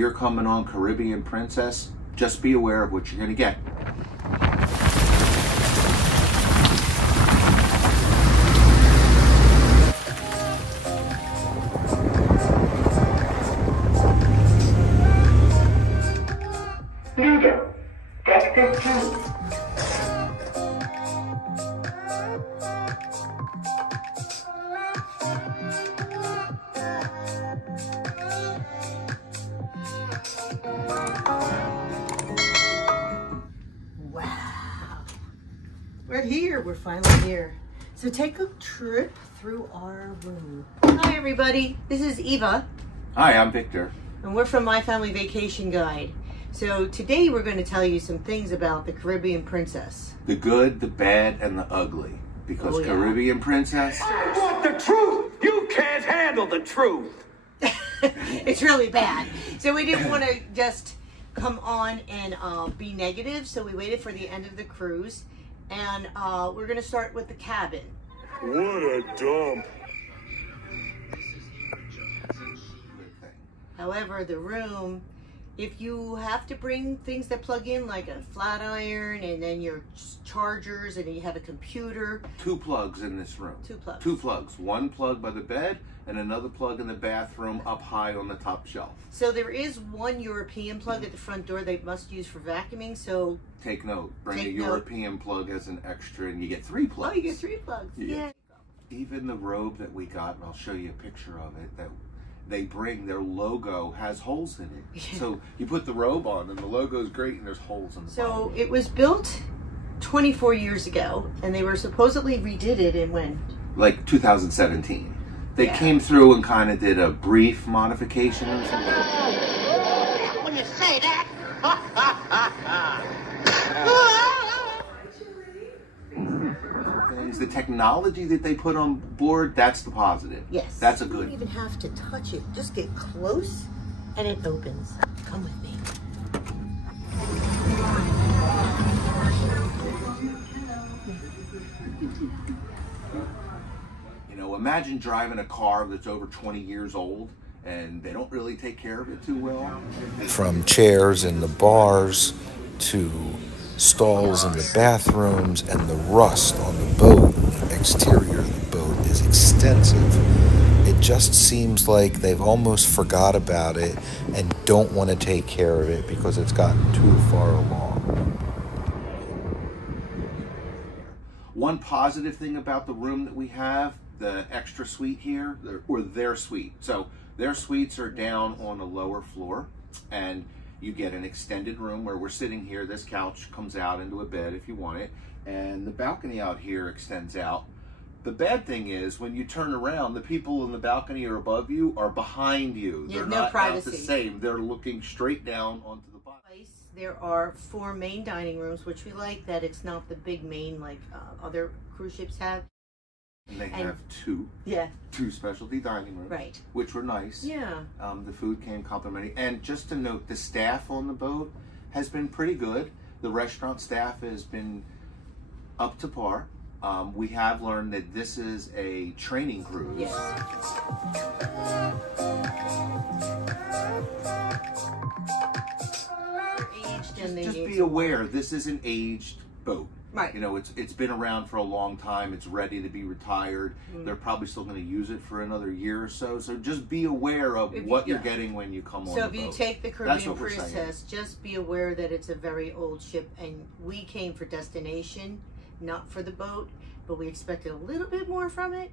you're coming on Caribbean Princess, just be aware of what you're going to get. We're here. We're finally here. So take a trip through our room. Hi, everybody. This is Eva. Hi, I'm Victor. And we're from My Family Vacation Guide. So today we're going to tell you some things about the Caribbean Princess. The good, the bad, and the ugly. Because Caribbean Princess... I want the truth! You can't handle the truth! It's really bad. So we didn't want to just come on and be negative. So we waited for the end of the cruise. And we're going to start with the cabin. What a dump. However, the room, if you have to bring things that plug in, like a flat iron and then your chargers, and then you have a computer. 2 plugs in this room. 2 plugs. 2 plugs. 1 plug by the bed and another plug in the bathroom up high on the top shelf. So there is 1 European plug at the front door they must use for vacuuming. So take note. Bring a European plug as an extra and you get 3 plugs. Oh, you get 3 plugs. Yeah. Even the robe that we got, and I'll show you a picture of it, that they bring, their logo has holes in it. Yeah. So you put the robe on and the logo is great and there's holes in the bottom. So it was built 24 years ago and they were supposedly redid it in when? Like 2017. They came through and kind of did a brief modification. When you say that. The technology that they put on board, that's the positive. Yes. That's a good. You don't even have to touch it. Just get close and it opens. Come with me. You know, imagine driving a car that's over 20 years old and they don't really take care of it too well. From chairs in the bars to stalls in the bathrooms, and the rust on the boat, the exterior of the boat is extensive. It just seems like they've almost forgot about it and don't want to take care of it because it's gotten too far along. One positive thing about the room that we have, the extra suite here, or their suite. So their suites are down on a lower floor, and you get an extended room where we're sitting here. This couch comes out into a bed if you want it, and the balcony out here extends out. The bad thing is when you turn around, the people in the balcony or above you are behind you. You They're have no not privacy. out the same. They're looking straight down onto the bottom. There are 4 main dining rooms, which we like that it's not the big main like other cruise ships have. And they have 2 specialty dining rooms, right, which were nice. Yeah. The food came complimentary. And just to note, the staff on the boat has been pretty good. The restaurant staff has been up to par. We have learned that this is a training cruise. Yes. Just be aware, this is an aged boat. Right. You know, it's been around for a long time. It's ready to be retired. They're probably still going to use it for another year or so. So just be aware of what you're getting when you come on the boat. So if you take the Caribbean Princess, just be aware that it's a very old ship, and we came for destination, not for the boat, but we expected a little bit more from it.